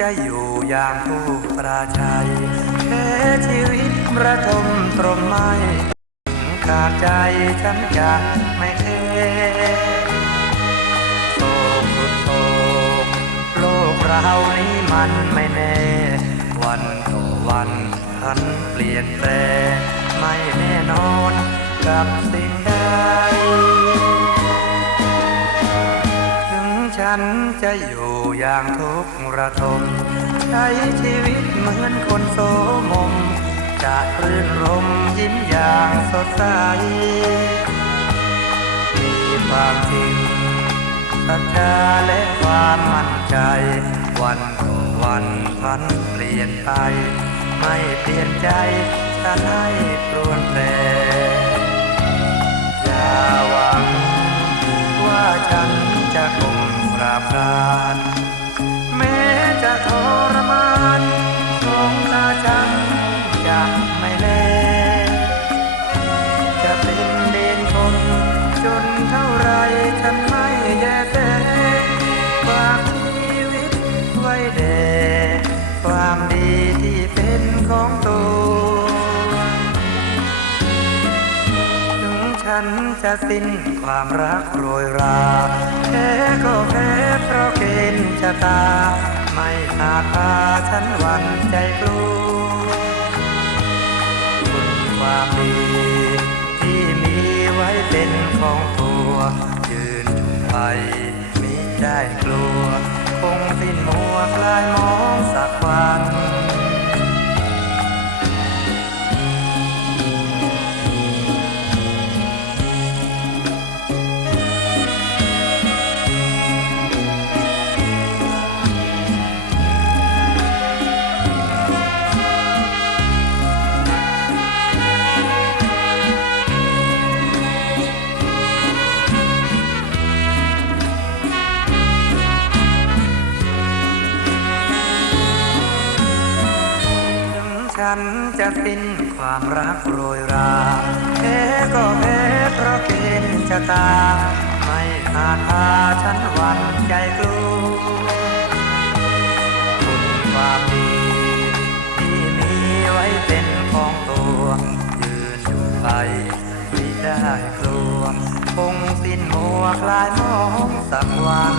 จะอยู่อย่างผู้ประชัยแค่ชีวิตประทมตรมไม่ถึงขาดใจฉันจะไม่เทโศกสุดโศกโลกเรานี้มันไม่แน่ วันต่อวันทันเปลี่ยนแปลงไม่แน่นอนกับสิ่ง ฉันจะอยู่อย่างทุกข์ระทม ใช้ชีวิตเหมือนคนโสมม จะรื่นรมยิ้มอย่างสดใส มีความจริงสัจจาและความมั่นใจ วันต่อวันพันเปลี่ยนไป ไม่เปลี่ยนใจฉันให้ปรวนแปร จนเท่าไรฉันไม่แยแสฝากชีวิตไว้แด่ความดีที่เป็นของตัวถึงฉันจะสิ้นความรักโรยราแพ้ก็แพ้เพราะเกณฑ์ชะตา ไม่อาจพาฉันหวั่นใจกลัว ยืนอยู่ไปมิได้กลัว คงสิ้นมัวคลายมองสักวัน จะสิ้นความรักโรยราแพ้ก็แพ้เพราะเกณฑ์ชะตา ไม่อาจพาฉันหวั่นใจกลัวคุณความดีที่มีไว้เป็นของตัวยืนอยู่ไปไม่ได้กลัวคงสิ้นมัวคลายมองตะวัน